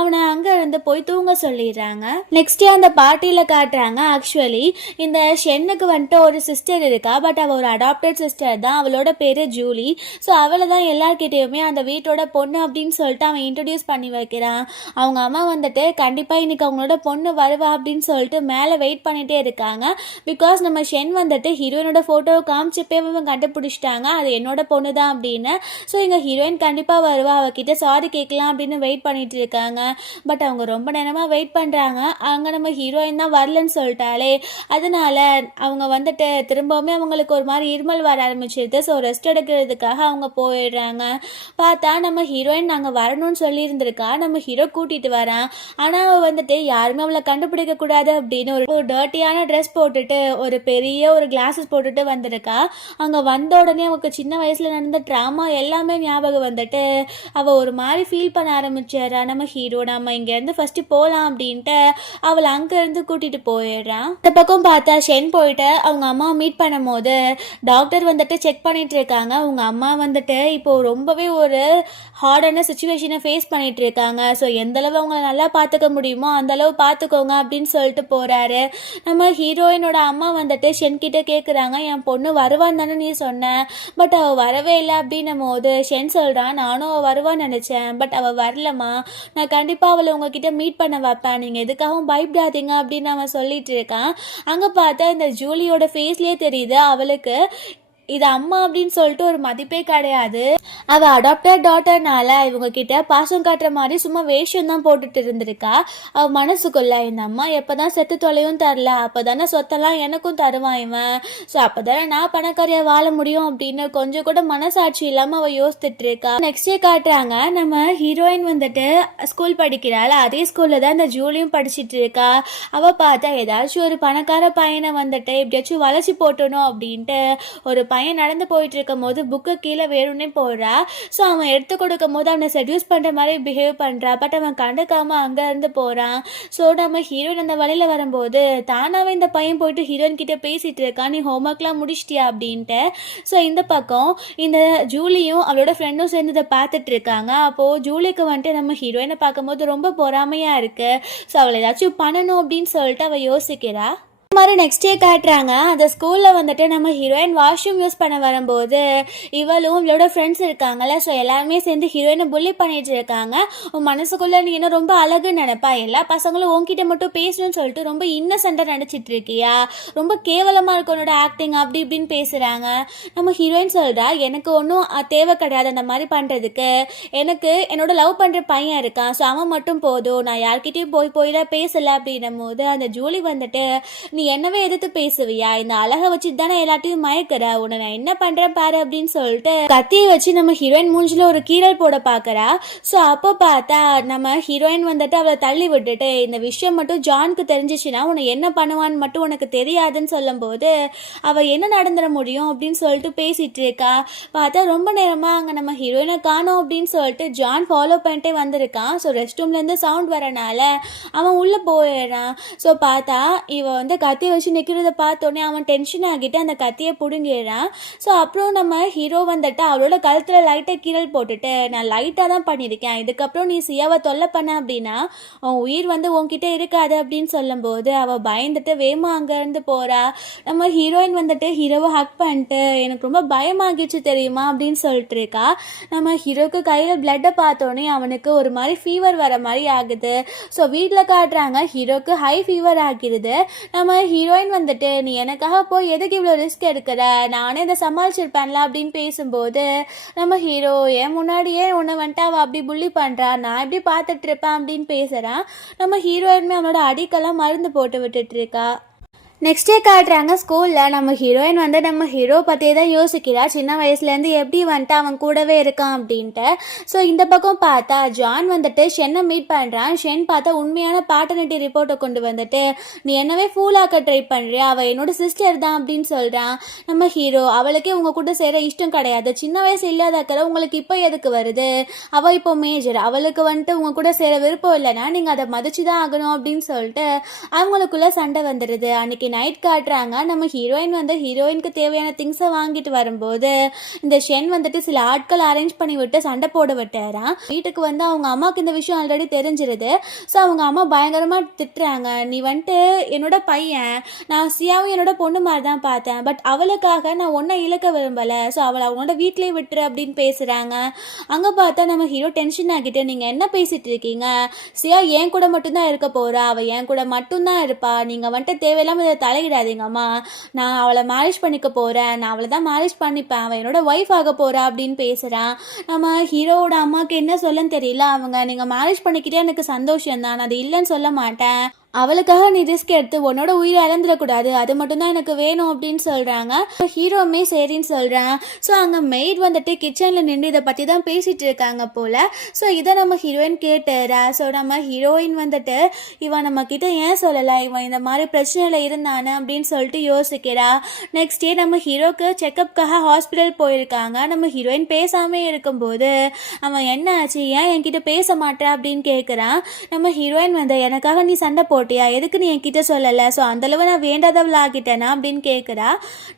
அவனை அங்கே இருந்து போய் தூங்க சொல்லிடுறாங்க. நெக்ஸ்ட் அந்த பார்ட்டியில் காட்டுறாங்க. ஆக்சுவலி இந்த ஷென்னுக்கு வந்துட்டு ஒரு சிஸ்டர் இருக்கா, பட் அவள் ஒரு அடாப்டட் சிஸ்டர் தான், அவளோட பேர் ஜூலி. ஸோ அவளை தான் எல்லார்கிட்டையுமே அந்த வீட்டோட பொண்ணு அப்படின்னு சொல்லிட்டு அவன் இன்ட்ரடியூஸ் பண்ணி வைக்கிறான். அவங்க அம்மா வந்துட்டு கண்டிப்பாக இன்னைக்கு அவங்களோட பொண்ணு வருவா அப்படின்னு சொல்லிட்டு மேலே வெயிட் பண்ணிகிட்டே இருக்காங்க. பிகாஸ் நம்ம ஷென் வந்துட்டு ஹீரோயினோட ஃபோட்டோவை காமிச்சப்பே அவன் கண்டுபிடிச்சிட்டாங்க அது என்னோட பொண்ணு தான் அப்படின்னு. ஸோ எங்கள் ஹீரோயின் கண்டிப்பாக வருவா, அவகிட்ட சாரி கேட்கலாம் அப்படின்னு வெயிட் பண்ணிட்டு இருக்காங்க. பட் அவங்க ரொம்ப நேரமாக வெயிட் பண்ணுறாங்க. அங்கே நம்ம ஹீரோயின் தான் வரலன்னு சொல்லிட்டாலே, அதனால அவங்க வந்துட்டு திரும்பவுமே அவங்களுக்கு ஒரு மாதிரி இருமல் வர ஆரம்பிச்சிருது. ஸோ ரெஸ்ட் எடுக்கிறதுக்காக அவங்க போயிடுறாங்க. பார்த்தா நம்ம ஹீரோயின் நாங்கள் வரணும்னு சொல்லியிருந்திருக்கா, நம்ம ஹீரோ கூட்டிகிட்டு வரான். ஆனால் அவள் வந்துட்டு யாருமே அவளை கண்டுபிடிக்க கூடாது அப்படின்னு ஒரு டர்ட்டியான ட்ரெஸ் போட்டுட்டு ஒரு பெரிய ஒரு கிளாஸஸ் போட்டுட்டு வந்திருக்கா. அங்கே வந்த உடனே அவளுக்கு சின்ன வயசில் நடந்த ட்ராமா எல்லாமே ஞாபகம் வந்துட்டு அவள் ஒரு மாதிரி ஃபீல் பண்ண ஆரம்பிச்சிடறா. நம்ம ஹீரோ நம்ம இங்கேருந்து ஃபஸ்ட்டு போகலாம் அப்படின்ட்டு அவளை அங்கேருந்து கூட்டிகிட்டு போயிடுறான். இந்த பக்கம் பார்த்தா ஷென் போயிட்டு அவங்க அம்மா மீட் பண்ணும்போது டாக்டர் வந்துட்டு செக் பண்ணிட்டு இருக்காங்க. அவங்க அம்மா வந்துட்டு இப்போ ரொம்பவே ஒரு ஹார்டான சுச்சுவேஷனை ஃபேஸ் பண்ணிட்டு இருக்காங்க. ஸோ எந்த அளவு அவங்கள நல்லா பார்த்துக்க முடியுமோ அந்த அளவு பார்த்துக்கோங்க அப்படின்னு சொல்லிட்டு போறாரு. நம்ம ஹீரோயினோட அம்மா வந்துட்டு ஷென் கிட்ட கேட்குறாங்க என் பொண்ணு வருவான்னு தானே நீ சொன்ன, பட் அவள் வரவே இல்லை அப்படின்னும் போது ஷென் சொல்கிறான் நானும் அவள் வருவான்னு நினச்சேன், பட் அவள் வரலம்மா, நான் கண்டிப்பாக அவளை உங்ககிட்ட மீட் பண்ண வைப்பேன், நீங்கள் எதுக்காகவும் பயப்படாதீங்க அப்படின்னு அவன் சொல்லிட்டு இருக்கான். அங்கே பார்த்தா இந்த ஜூலியோட ஃபேஸ்லேயே தெரியுது அவளுக்கு இது அம்மா அப்படின்னு சொல்லிட்டு ஒரு மதிப்பே கிடையாது. அவள் அடாப்டட் டாட்டர்னால இவங்க கிட்ட பாசம் காட்டுற மாதிரி சும்மா வேஷம் தான் போட்டுட்டு இருந்திருக்கா. அவள் மனசுக்குள்ள இந்த அம்மா எப்போதான் செத்து தொலையும் தரல, அப்போதானே சொத்தெல்லாம் எனக்கும் தருவான் இவன், ஸோ அப்போதானே நான் பணக்காரியா வாழ முடியும் அப்படின்னு கொஞ்சம் கூட மனசாட்சி இல்லாமல் அவள் யோசித்துட்டு இருக்கா. நெக்ஸ்ட் டே காட்டுறாங்க. நம்ம ஹீரோயின் வந்துட்டு ஸ்கூல் படிக்கிறாள், அதே ஸ்கூலில் தான் இந்த ஜூலியும் படிச்சுட்டு இருக்கா. அவள் பார்த்தா ஏதாச்சும் ஒரு பணக்கார பையனை வந்துட்டு எப்படியாச்சும் வளைச்சி போட்டணும் அப்படின்ட்டு ஒரு பையன் நடந்து போயிட்டு இருக்கும் போது புக்கு கீழே வேணும்னே போடுறா. ஸோ அவன் எடுத்து கொடுக்கும் போது அவனை செடியூஸ் பண்ணுற மாதிரி பிஹேவ் பண்ணுறா. பட் அவன் கண்டுக்காமல் அங்கேருந்து போகிறான். ஸோ நம்ம ஹீரோயின் அந்த வழியில் வரும்போது தானாகவே இந்த பையன் போயிட்டு ஹீரோயின் கிட்டே பேசிகிட்டு இருக்கான், நீ ஹோம்ஒர்க்லாம் முடிச்சிட்டியா அப்படின்ட்டு. ஸோ இந்த பக்கம் இந்த ஜூலியும் அவளோட ஃப்ரெண்டும் சேர்ந்து இதை பார்த்துட்டு இருக்காங்க. அப்போது ஜூலிக்கு வந்துட்டு நம்ம ஹீரோயினை பார்க்கும்போது ரொம்ப பொறாமையாக இருக்குது. ஸோ அவளை ஏதாச்சும் பண்ணணும் அப்படின்னு சொல்லிட்டு அவள் யோசிக்கிறா. மாதிரி நெக்ஸ்ட் டே காட்டுறாங்க. அந்த ஸ்கூலில் வந்துட்டு நம்ம ஹீரோயின் வாஷ்ரூம் யூஸ் பண்ண வரும்போது இவளும் இவளோட ஃப்ரெண்ட்ஸ் இருக்காங்கல்ல, ஸோ எல்லாருமே சேர்ந்து ஹீரோயினை புள்ளி பண்ணிட்டு இருக்காங்க. உன் மனசுக்குள்ளே நீ என்ன ரொம்ப அழகுன்னு நினைப்பா, எல்லா பசங்களும் உன்கிட்ட மட்டும் பேசணும்னு சொல்லிட்டு ரொம்ப இன்னசென்ட்டாக நடிச்சிட்டு இருக்கியா, ரொம்ப கேவலமாக இருக்கும் உன்னோட ஆக்டிங் அப்படி இப்படின்னு பேசுகிறாங்க. நம்ம ஹீரோயின் சொல்கிறா, எனக்கு ஒன்றும் தேவை கிடையாது அந்த மாதிரி பண்ணுறதுக்கு, எனக்கு என்னோட லவ் பண்ணுற பையன் இருக்கான், ஸோ அவன் மட்டும் போதும், நான் யார்கிட்டையும் போய்லாம் பேசலை அப்படின்னும் போது அந்த ஜூலி வந்துட்டு, நீ என்னவே எதிர்த்து பேசுவியா, இந்த அழகை வச்சுட்டு தானே எல்லாத்தையும் மயக்கிற, உன்னை நான் என்ன பண்றேன் பாரு அப்படின்னு சொல்லிட்டு கத்தியை வச்சு நம்ம ஹீரோயின் மூஞ்சில ஒரு கீரல் போட பாக்குறா. ஸோ அப்போ பார்த்தா நம்ம ஹீரோயின் வந்துட்டு அவளை தள்ளி விட்டுட்டு, இந்த விஷயம் மட்டும் ஜானுக்கு தெரிஞ்சிச்சுன்னா உன்னை என்ன பண்ணுவான்னு மட்டும் உனக்கு தெரியாதுன்னு சொல்லும் போது அவ என்ன நடந்துட முடியும் அப்படின்னு சொல்லிட்டு பேசிட்டு இருக்கா. பார்த்தா ரொம்ப நேரமா அங்க நம்ம ஹீரோயினை காணோம் அப்படின்னு சொல்லிட்டு ஜான் ஃபாலோ பண்ணிட்டே வந்திருக்கான். ஸோ ரெஸ்ட் ரூம்ல இருந்து சவுண்ட் வரனால அவன் உள்ள போயிடுறான். ஸோ பார்த்தா இவ வந்து கத்தியை வச்சு நிற்கிறத பார்த்தோன்னே அவன் டென்ஷன் ஆகிட்டு அந்த கத்தியை பிடுங்கிடுறான். ஸோ அப்புறம் நம்ம ஹீரோ வந்துட்டு அவளோட கழுத்தில் லைட்டாக கீரல் போட்டுட்டு, நான் லைட்டாக தான் பண்ணியிருக்கேன், இதுக்கப்புறம் நீ சியாவை தொல்லை பண்ண அப்படின்னா உன் உயிர் வந்து உன்கிட்ட இருக்காது அப்படின்னு சொல்லும்போது அவள் பயந்துட்டு வேமா அங்கேருந்து போகிறா. நம்ம ஹீரோயின் வந்துட்டு ஹீரோவை ஹக் பண்ணிட்டு, எனக்கு ரொம்ப பயமாகிடுச்சு தெரியுமா அப்படின்னு சொல்லிட்டு இருக்கா. நம்ம ஹீரோக்கு கையில் பிளட்டை பார்த்தோன்னே அவனுக்கு ஒரு மாதிரி ஃபீவர் வர மாதிரி ஆகுது. ஸோ வீட்டில் காட்டுறாங்க, ஹீரோக்கு ஹை ஃபீவர் ஆகிடுது. நம்ம ஹீரோயின் வந்துட்டு, நீ எனக்காக போய் எதுக்கு இவ்வளோ ரிஸ்க் எடுக்கிற, நானே இதை சமாளிச்சிருப்பேன்ல அப்படின்னு பேசும்போது நம்ம ஹீரோ, ஏன் முன்னாடியே உன்னை வந்துட்டு அவள் அப்படி புள்ளி பண்ணுறா, நான் எப்படி பார்த்துட்டு இருப்பேன் அப்படின்னு பேசுகிறான். நம்ம ஹீரோயினுமே அவனோட அடிக்கெல்லாம் மருந்து போட்டு விட்டுட்டு இருக்கா. நெக்ஸ்ட் டே காட்டுறாங்க ஸ்கூலில். நம்ம ஹீரோயின் வந்து நம்ம ஹீரோ பற்றியே தான் யோசிக்கிறா, சின்ன வயசுலேருந்து எப்படி வந்துட்டு அவன் கூடவே இருக்கான் அப்படின்ட்டு. ஸோ இந்த பக்கம் பார்த்தா ஜான் வந்துட்டு ஷென்னை மீட் பண்ணுறான். ஷென் பார்த்தா உண்மையான பேட்டர்னிட்டி ரிப்போர்ட்டை கொண்டு வந்துட்டு, நீ என்னவே ஃபூலாக்க ட்ரை பண்ணுறியா, அவள் என்னோட சிஸ்டர் தான் அப்படின்னு சொல்கிறான். நம்ம ஹீரோ, அவளுக்கே உங்கள் கூட சேர இஷ்டம் கிடையாது, சின்ன வயசு இல்லாதக்கிற உங்களுக்கு இப்போ எதுக்கு வருது, அவள் இப்போ மேஜர், அவளுக்கு வந்துட்டு உங்கள் கூட சேர விருப்பம் இல்லைன்னா நீங்கள் அதை மதிச்சு தான் ஆகணும் அப்படின்னு சொல்லிட்டு அவங்களுக்குள்ள சண்டை வந்துடுது. அன்றைக்கி நைட் காட்டுறாங்க. நம்ம ஹீரோயின் வந்து ஹீரோயினுக்கு தேவையான திங்ஸை வாங்கிட்டு வரும்போது இந்த ஷென் வந்துட்டு சில ஆட்கள் அரேஞ்ச் பண்ணி விட்டு சண்டை போட விட்டாராம். வீட்டுக்கு வந்து அவங்க அம்மாவுக்கு இந்த விஷயம் ஆல்ரெடி தெரிஞ்சிருது. ஸோ அவங்க அம்மா பயங்கரமாக திட்டுறாங்க, நீ வந்துட்டு என்னோட பையன், நான் சியாவும் என்னோட பொண்ணு மாதிரி தான் பார்த்தேன், பட் அவளுக்காக நான் ஒன்றை இழக்க விரும்பலை, ஸோ அவளை அவங்களோட வீட்டிலே விட்டுரு அப்படின்னு பேசுகிறாங்க. அங்கே பார்த்தா நம்ம ஹீரோ டென்ஷன் ஆகிட்டு, நீங்கள் என்ன பேசிகிட்டு இருக்கீங்க, சியா என் கூட மட்டும்தான் இருக்க போகிறா, அவள் என் கூட மட்டும்தான் இருப்பா, நீங்கள் வந்துட்டு தேவையில்லாமல் தலையிடாதீங்கம்மா, நான் அவளை மேரேஜ் பண்ணிக்க போகிறேன், நான் அவளை தான் மேரேஜ் பண்ணிப்பேன், அவள் என்னோட ஒய்ஃப் ஆக போகிறா அப்படின்னு பேசுகிறான். நம்ம ஹீரோவோட அம்மாவுக்கு என்ன சொல்லன்னு தெரியல. அவங்க, நீங்கள் மேரேஜ் பண்ணிக்கிட்டே எனக்கு சந்தோஷம் தான், நான் அது இல்லைன்னு சொல்ல மாட்டேன், அவளுக்காக நீ ரிஸ்க் எடுத்து உன்னோட உயிரை இழந்துடக்கூடாது, அது மட்டும்தான் எனக்கு வேணும் அப்படின்னு சொல்கிறாங்க. ஹீரோவுமே சரின்னு சொல்கிறான். ஸோ அங்கே மெய்ட் வந்துட்டு கிச்சனில் நின்று இதை பற்றி தான் பேசிகிட்டு இருக்காங்க போல். ஸோ இதை நம்ம ஹீரோயின் கேட்டுறா. ஸோ நம்ம ஹீரோயின் வந்துட்டு, இவன் நம்ம கிட்ட ஏன் சொல்லலை, இவன் இந்த மாதிரி பிரச்சனையில் இருந்தானே அப்படின்னு சொல்லிட்டு யோசிக்கிறா. நெக்ஸ்ட் டே நம்ம ஹீரோக்கு செக்கப்புக்காக ஹாஸ்பிட்டல் போயிருக்காங்க. நம்ம ஹீரோயின் பேசாமே இருக்கும்போது அவன் என்ன ஆச்சு, ஏன் என்கிட்ட பேச மாட்டேன் அப்படின்னு கேட்குறான். நம்ம ஹீரோயின் வந்து, எனக்காக நீ சண்டை போட்டியா, எதுக்கு நீ என்கிட்ட சொல்லலை, ஸோ அந்தளவு நான் வேண்டாதவள் ஆகிட்டேனா அப்படின்னு கேட்குறா.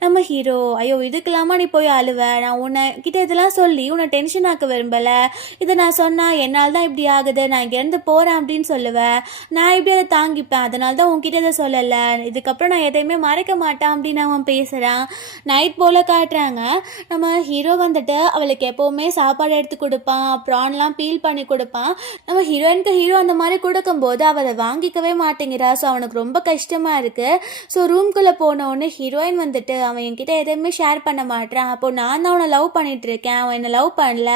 நம்ம ஹீரோ, ஐயோ இதுக்கெல்லாமா நீ போய் அழுவ, நான் உன்னை கிட்ட இதெல்லாம் சொல்லி உன்னை டென்ஷன் ஆக்க விரும்பலை, இதை நான் சொன்னால் என்னால் தான் இப்படி ஆகுது, நான் இங்கேருந்து போகிறேன் அப்படின்னு சொல்லுவேன், நான் இப்படி அதை தாங்கிப்பேன், அதனால தான் உன்கிட்ட இதை சொல்லலை, இதுக்கப்புறம் நான் எதையுமே மறைக்க மாட்டேன் அப்படின்னு அவன் பேசுகிறான். நைட் போல் காட்டுறாங்க. நம்ம ஹீரோ வந்துட்டு அவளுக்கு எப்போவுமே சாப்பாடு எடுத்து கொடுப்பான், ப்ரான்லாம் பீல் பண்ணி கொடுப்பான். நம்ம ஹீரோயினுக்கு ஹீரோ அந்த மாதிரி கொடுக்கும்போது அவள் அதை வாங்கிக்கவே மாட்டேங்கிறா. ஸோ அவனுக்கு ரொம்ப கஷ்டமாக இருக்குது. ஸோ ரூம்குள்ளே போனோடனே ஹீரோயின் வந்துட்டு, அவன் என்கிட்ட எதுவுமே ஷேர் பண்ண மாட்டான், அப்போது நான் தான் அவனை லவ் பண்ணிகிட்டு இருக்கேன், அவன் என்னை லவ் பண்ணல,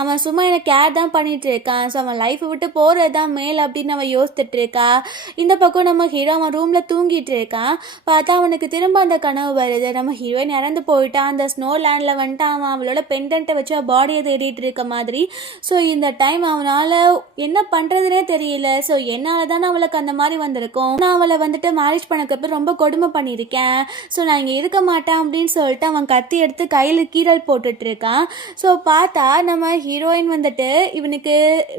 அவன் சும்மா என்னை கேர் தான் பண்ணிகிட்டு இருக்கான், ஸோ அவன் லைஃப்பை விட்டு போகிறது தான் மேல் அப்படின்னு அவன் யோசித்துட்டு இருக்கா. இந்த பக்கம் நம்ம ஹீரோ அவன் ரூமில் தூங்கிட்டு இருக்கான். பார்த்தா அவனுக்கு திரும்ப அந்த கனவு வருது, நம்ம ஹீரோயின் இறந்து போயிட்டான், அந்த ஸ்னோ லேண்டில் வந்துட்டு அவன் அவளோட பெண்டன்ட்டை வச்சு அவள் பாடியை தேடிட்டு இருக்க மாதிரி. ஸோ இந்த டைம் அவனால் என்ன பண்ணுறதுனே தெரியல. ஸோ என்னால் தானே அவளுக்கு அந்த மாதிரி வந்திருக்கும், நான் அவளை வந்துட்டு மேரேஜ் பண்ணக்கப்ப ரொம்ப கொடுமை பண்ணியிருக்கேன், ஸோ நான் இங்கே இருக்க மாட்டேன் அப்படின்னு சொல்லிட்டு அவன் கத்தி எடுத்து கையில் கீரல் போட்டுட்டு இருக்கான். ஸோ பார்த்தா நம்ம ஹீரோயின் வந்துட்டு, இவனுக்கு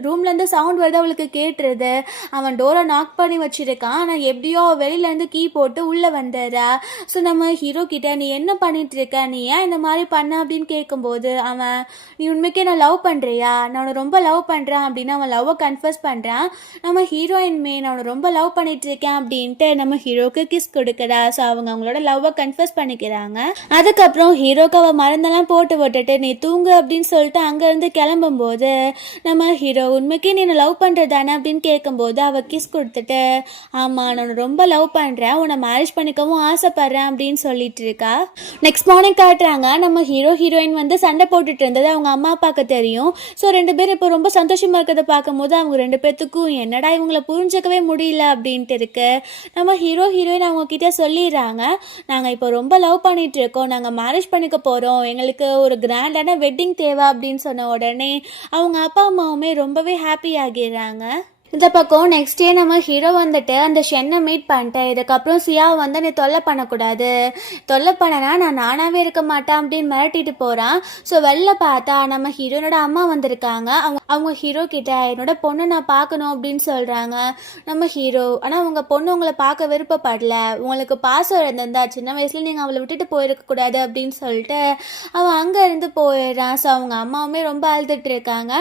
ரூம்லேருந்து சவுண்ட் வருது, அவளுக்கு கேட்டுருது, அவன் டோரை நாக் பண்ணி வச்சிருக்கான். ஆனால் எப்படியோ வெளியிலேருந்து கீ போட்டு உள்ளே வந்துடுறா. ஸோ நம்ம ஹீரோ கிட்ட, நீ என்ன பண்ணிட்டு இருக்க, நீ ஏன் இந்த மாதிரி பண்ண அப்படின்னு கேட்கும்போது அவன், நீ உண்மைக்கே நான் லவ் பண்ணுறியா, நான் அவனை ரொம்ப லவ் பண்ணுறேன் அப்படின்னு அவன் லவ்வை கன்ஃபர்ஸ் பண்ணுறான். நம்ம ஹீரோயின்மே, நான் அவனை ரொம்ப லவ் பண்ணிட்டு இருக்கேன் அப்படின்ட்டு நம்ம ஹீரோக்கு கிஸ் கொடுக்குறா. ஸோ அவங்களோட லவ்வை கன்ஃபர்ஸ் பண்ணிக்கிறாங்க. அதுக்கப்புறம் ஹீரோக்கு அவள் மருந்தெல்லாம் போட்டு விட்டுட்டு நீ தூங்கு அப்படின்னு சொல்லிட்டு அங்கேருந்து கிளம்பும்போது நம்ம ஹீரோ உண்மைக்கே நீ லவ் பண்ணுறதானே அப்படின்னு கேட்கும்போது அவள் கிஸ் கொடுத்துட்டு ஆமாம் நான் ரொம்ப லவ் பண்ணுறேன், உன்னை மேரேஜ் பண்ணிக்கவும் ஆசைப்பட்றேன் அப்படின்னு சொல்லிட்டு இருக்கா. நெக்ஸ்ட் மார்னிங் காட்டுறாங்க நம்ம ஹீரோயின் வந்து சண்டை போட்டுட்டு இருந்தது அவங்க அம்மா அப்பாவுக்கு தெரியும். ஸோ 2 பேரும் இப்போ ரொம்ப சந்தோஷமாக இருக்கிறத பார்க்கும்போது அவங்க 2 பேர்த்துக்கும் என்னடா இவங்களை புரிஞ்சிக்கவே முடியல அப்படின்ட்டு இருக்கு. நம்ம ஹீரோயின் அவங்க கிட்ட சொல்லிடுறாங்க நாங்கள் இப்போ ரொம்ப லவ் பண்ணிட்டு இருக்கோம், நாங்கள் மேரேஜ் பண்ணிக்க போகிறோம், எங்களுக்கு ஒரு கிராண்டான வெட்டிங் தேவை அப்படின்னு சொன்ன உடனே அவங்க அப்பா அம்மாவுமே ரொம்பவே ஹாப்பி ஆகிடுறாங்க. இந்த பக்கம் நெக்ஸ்ட் டே நம்ம ஹீரோ வந்துட்டு அந்த ஷென்னை மீட் பண்ணிட்டேன். இதுக்கப்புறம் சியாவை வந்து நீ தொல்லை பண்ணக்கூடாது, தொல்லை பண்ணனா நான் நானாகவே இருக்க மாட்டேன் அப்படின்னு மிரட்டிட்டு போகிறான். ஸோ வெளில பார்த்தா நம்ம ஹீரோனோட அம்மா வந்திருக்காங்க. அவங்க ஹீரோ கிட்ட என்னோட பொண்ணை நான் பார்க்கணும் அப்படின்னு சொல்கிறாங்க. நம்ம ஹீரோ ஆனால் உங்கள் பொண்ணு உங்களை பார்க்க விருப்பப்படல, உங்களுக்கு பாசம் இருந்திருந்தா சின்ன வயசில் நீங்கள் அவளை விட்டுட்டு போயிருக்கக்கூடாது அப்படின்னு சொல்லிட்டு அவன் அங்கே இருந்து போயிடுறான். ஸோ அவங்க அம்மாவுமே ரொம்ப அழுதுட்டு இருக்காங்க.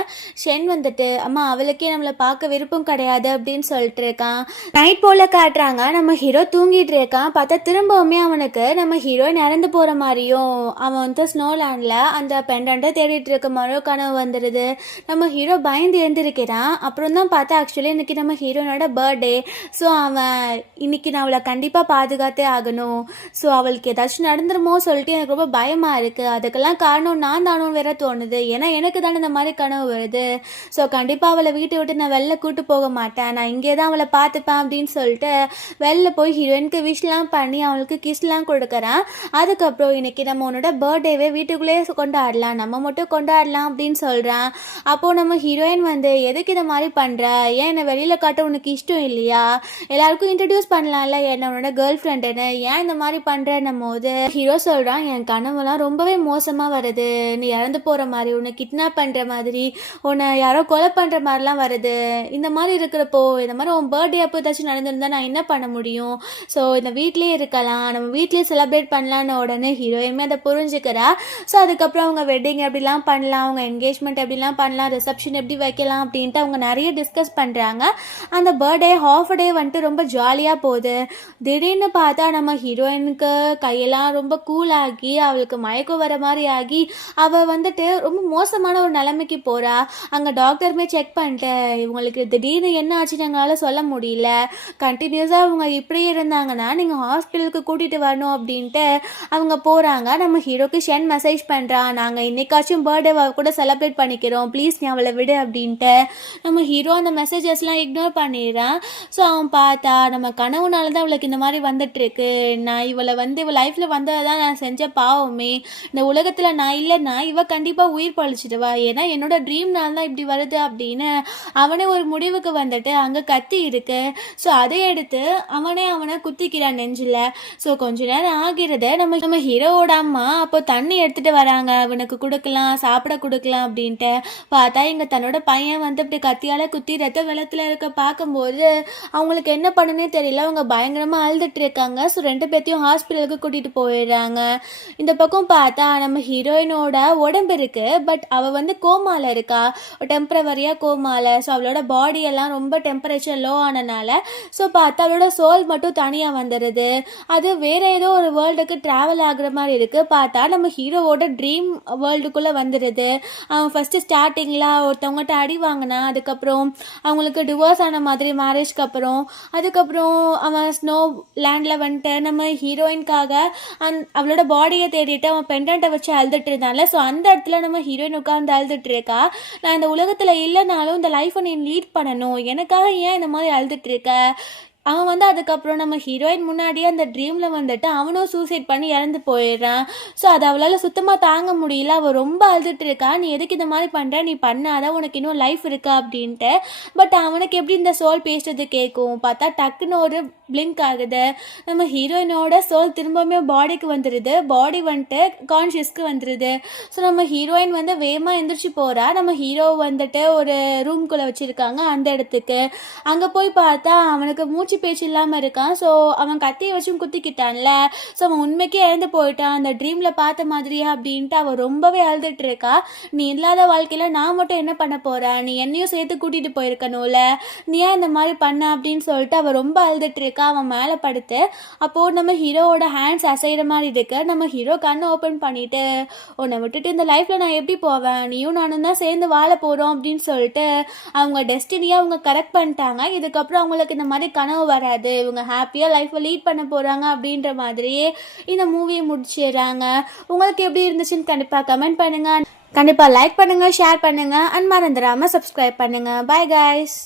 ஷென் வந்துட்டு அம்மா அவளுக்கே நம்மளை பார்க்க விருப்பம் கிடையாது அப்படின்னு சொல்லிட்டு இருக்கான். நைட் போல காட்டுறாங்க நம்ம ஹீரோ தூங்கிட்டு இருக்கான். பார்த்தா திரும்பவுமே அவனுக்கு நம்ம ஹீரோ இறந்து போற மாதிரியும் அவன் வந்து ஸ்னோலேண்ட்ல அந்த பெண்டன்ட்டை தேடிட்டு இருக்க மாதிரியும் கனவு வந்துடுது. நம்ம ஹீரோ பயந்து எழுந்திருக்கிறான். அப்புறம் தான் பார்த்தா ஆக்சுவலி இன்னைக்கு நம்ம ஹீரோனோட பர்த்டே. ஸோ அவன் இன்னைக்கு நான் அவளை கண்டிப்பாக பாதுகாத்தே ஆகணும், ஸோ அவளுக்கு ஏதாச்சும் நடந்துருமோ சொல்லிட்டு எனக்கு ரொம்ப பயமா இருக்கு, அதுக்கெல்லாம் காரணம் நான் தானும் வேற தோணுது, ஏன்னா எனக்கு தானே இந்த மாதிரி கனவு வருது. ஸோ கண்டிப்பாக அவளை வீட்டை விட்டு நான் வெளில கூட்டு போக மாட்டேன், நான் இங்கே தான் அவளை பார்த்துப்பேன் அப்படின்னு சொல்லிட்டு வெளில போய் ஹீரோயினுக்கு விஷலாம் பண்ணி அவளுக்கு கிஸ்லாம் கொடுக்குறான். அதுக்கப்புறம் இன்னைக்கு நம்ம உன்னோட பர்த்டேவே வீட்டுக்குள்ளேயே கொண்டாடலாம், நம்ம மட்டும் கொண்டாடலாம் அப்படின்னு சொல்கிறான். அப்போது நம்ம ஹீரோயின் வந்து எதுக்கு இதை மாதிரி பண்ணுற, ஏன் என்னை வெளியில் காட்ட உனக்கு இஷ்டம் இல்லையா, எல்லாருக்கும் இன்ட்ரடியூஸ் பண்ணலாம்ல என்னோட கேர்ள் ஃப்ரெண்டுன்னு, ஏன் இந்த மாதிரி பண்ணுறன்னும் போது ஹீரோ சொல்கிறான் என் கனவுலாம் ரொம்பவே மோசமாக வருது, நீ இறந்து போகிற மாதிரி, உன்னை கிட்னாப் பண்ணுற மாதிரி, உன்னை யாரோ கொலை பண்ணுற மாதிரிலாம் வருது, இந்த மாதிரி இருக்கிறப்போ இந்த மாதிரி உன் பர்த்டே அப்போ ஏதாச்சும் நடந்திருந்தா நான் என்ன பண்ண முடியும், ஸோ இந்த வீட்லேயே இருக்கலாம், நம்ம வீட்லேயே செலிப்ரேட் பண்ணலான்னு உடனே ஹீரோயுமே அதை புரிஞ்சுக்கிறா. ஸோ அதுக்கப்புறம் அவங்க வெட்டிங் எப்படிலாம் பண்ணலாம், அவங்க என்கேஜ்மெண்ட் எப்படிலாம் பண்ணலாம், ரிசப்ஷன் எப்படி வைக்கலாம் அப்படின்ட்டு அவங்க நிறைய டிஸ்கஸ் பண்ணுறாங்க. அந்த பர்த்டே ஹாஃப் டே வந்துட்டு ரொம்ப ஜாலியாக போகுது. திடீர்னு பார்த்தா நம்ம ஹீரோயினுக்கு கையெல்லாம் ரொம்ப கூலாகி அவளுக்கு மயக்கம் வர மாதிரி ஆகி அவள் வந்துட்டு ரொம்ப மோசமான ஒரு நிலைமைக்கு போகிறா. அங்கே டாக்டருமே செக் பண்ணிட்டு இவங்களுக்கு திடீர்னு என்ன ஆச்சுன்னு எங்களால் சொல்ல முடியல, கண்டினியூஸாக அவங்க இப்படியே இருந்தாங்கன்னா நீங்கள் ஹாஸ்பிட்டலுக்கு கூட்டிகிட்டு வரணும் அப்படின்ட்டு அவங்க போகிறாங்க. நம்ம ஹீரோக்கு ஷென் மெசேஜ் பண்ணுறான் நாங்கள் இன்னைக்காச்சும் பர்த்டே கூட செலிப்ரேட் பண்ணிக்கிறோம், ப்ளீஸ் நீ அவளை விடு அப்படின்ட்டு. நம்ம ஹீரோ அந்த மெசேஜஸ்லாம் இக்னோர் பண்ணிடுறான். ஸோ அவன் பார்த்தா நம்ம கனவுனால தான் அவளுக்கு இந்த மாதிரி வந்துட்டுருக்கு, நான் இவளை வந்து இவள் லைஃப்பில் வந்ததை தான் நான் செஞ்ச பாவமே, இந்த உலகத்தில் நான் இல்லைன்னா இவள் கண்டிப்பாக உயிர் பழிச்சிடுவா, ஏன்னா என்னோட ட்ரீம்னால தான் இப்படி வருது அப்படின்னு அவனே ஒரு முடிவுக்கு வந்துட்டு அங்கே கத்தி இருக்கு. ஸோ அதை எடுத்து அவனை குத்திக்கிறான் நெஞ்சில். ஸோ கொஞ்ச நேரம் ஆகிறது நம்ம ஹீரோவோட அம்மா அப்போ தண்ணி எடுத்துகிட்டு வராங்க, அவனுக்கு கொடுக்கலாம் சாப்பிட கொடுக்கலாம் அப்படின்ட்டு. பார்த்தா இங்கே தன்னோட பையன் வந்து இப்படி கத்தியால் குத்தி ரத்த வெள்ளத்தில் இருக்க பார்க்கும்போது அவங்களுக்கு என்ன பண்ணுன்னே தெரியல, அவங்க பயங்கரமாக அழுதுட்டு இருக்காங்க. ஸோ 2 பேர்த்தையும் ஹாஸ்பிட்டலுக்கு கூட்டிகிட்டு போயிடுறாங்க. இந்த பக்கம் பார்த்தா நம்ம ஹீரோயினோட உடம்பு இருக்குது, பட் அவள் வந்து கோமாவில் இருக்கா, டெம்பரவரியாக கோமாவில். ஸோ அவளோட பாடியெல்லாம் ரொம்ப டெம்பரேச்சர் லோ ஆனனால ஸோ பார்த்தா அவளோட சோல் மட்டும் தனியாக வந்துடுது, அது வேறு ஏதோ ஒரு வேர்ல்டுக்கு ட்ராவல் ஆகுற மாதிரி இருக்குது. பார்த்தா நம்ம ஹீரோவோட ட்ரீம் வேர்ல்டுக்குள்ளே வந்துடுது. அவன் ஃபஸ்ட்டு ஸ்டார்டிங்கில் ஒருத்தவங்ககிட்ட அடி வாங்கினா, அதுக்கப்புறம் அவங்களுக்கு டிவோர்ஸ் ஆன மாதிரி மேரேஜ்க்கு அப்புறம், அதுக்கப்புறம் அவன் ஸ்னோ லேண்டில் வந்துட்டு நம்ம ஹீரோயின்காக அவளோட பாடியை தேடிட்டு அவன் பெண்டன்ட்டை வச்சு அழுதுட்டு இருந்தால. ஸோ அந்த இடத்துல நம்ம ஹீரோயின் உட்காந்து அழுதுட்டு இருக்கா, நான் இந்த உலகத்தில் இல்லைனாலும் இந்த லைஃப்பை நீ லீட் பண்ணணும், எனக்காக ஏன் இந்த மாதிரி அழுதுட்டு இருக்க. அவன் வந்து அதுக்கப்புறம் நம்ம ஹீரோயின் முன்னாடியே அந்த ட்ரீமில் வந்துட்டு அவனும் சூசைட் பண்ணி இறந்து போயிடுறான். ஸோ அது அவளால் சுத்தமாக தாங்க முடியல, அவள் ரொம்ப அழுதுட்டு இருக்கா, நீ எதுக்கு இந்த மாதிரி பண்ணுற, நீ பண்ணாதான் உனக்கு இன்னும் லைஃப் இருக்கா அப்படின்ட்டு. பட் அவனுக்கு எப்படி இந்த சோல் பேசுறது கேட்கும். பார்த்தா டக்குன்னு ஒரு பிளிங்க் ஆகுது. நம்ம ஹீரோயினோட சோல் திரும்பவுமே பாடிக்கு வந்துடுது. பாடி வந்துட்டு கான்ஷியஸ்க்கு வந்துடுது. ஸோ நம்ம ஹீரோயின் வந்து வேகமாக எந்திரிச்சு போகிறா. நம்ம ஹீரோ வந்துட்டு ஒரு ரூம்குள்ளே வச்சுருக்காங்க அந்த இடத்துக்கு. அங்கே போய் பார்த்தா அவனுக்கு மூச்சு பேச்சு இல்லாமல் இருக்கான். ஸோ அவன் கத்தியை வச்சும் குத்திக்கிட்டான்ல. ஸோ அவன் உண்மைக்கே இழந்து போயிட்டான். அந்த ட்ரீமில் பார்த்த மாதிரியா அப்படின்ட்டு அவள் ரொம்பவே அழுதுட்டு இருக்கா. நீ இல்லாத வாழ்க்கையில் நான் மட்டும் என்ன பண்ண போகிறேன், நீ என்னையும் சேர்த்து கூட்டிகிட்டு போயிருக்கணும்ல, நீ ஏன் இந்த மாதிரி பண்ண அப்படின்னு சொல்லிட்டு அவள் ரொம்ப அழுதுட்டு இருக்கா. அவன் மேலே படுத்து அப்போது நம்ம ஹீரோவோட ஹேண்ட்ஸ் அசைகிற மாதிரி இருக்கு. நம்ம ஹீரோ கண்ணை ஓப்பன் பண்ணிட்டு, உன்னை விட்டுட்டு இந்த லைஃப்பில் நான் எப்படி போவேன், நீயும் நானும் தான் சேர்ந்து வாழ போகிறோம் அப்படின்னு சொல்லிட்டு அவங்க டெஸ்டினியை அவங்க கரெக்ட் பண்ணிட்டாங்க. இதுக்கப்புறம் அவங்களுக்கு இந்த மாதிரி கனவு வராது, இவங்க ஹாப்பியாக லைஃப்பை லீட் பண்ண போகிறாங்க அப்படின்ற மாதிரியே இந்த மூவியை முடிச்சிடுறாங்க. உங்களுக்கு எப்படி இருந்துச்சுன்னு கண்டிப்பாக கமெண்ட் பண்ணுங்கள். கண்டிப்பாக லைக் பண்ணுங்கள், ஷேர் பண்ணுங்கள், அண்ட் மறந்துடாமல் சப்ஸ்கிரைப் பண்ணுங்கள். Bye guys.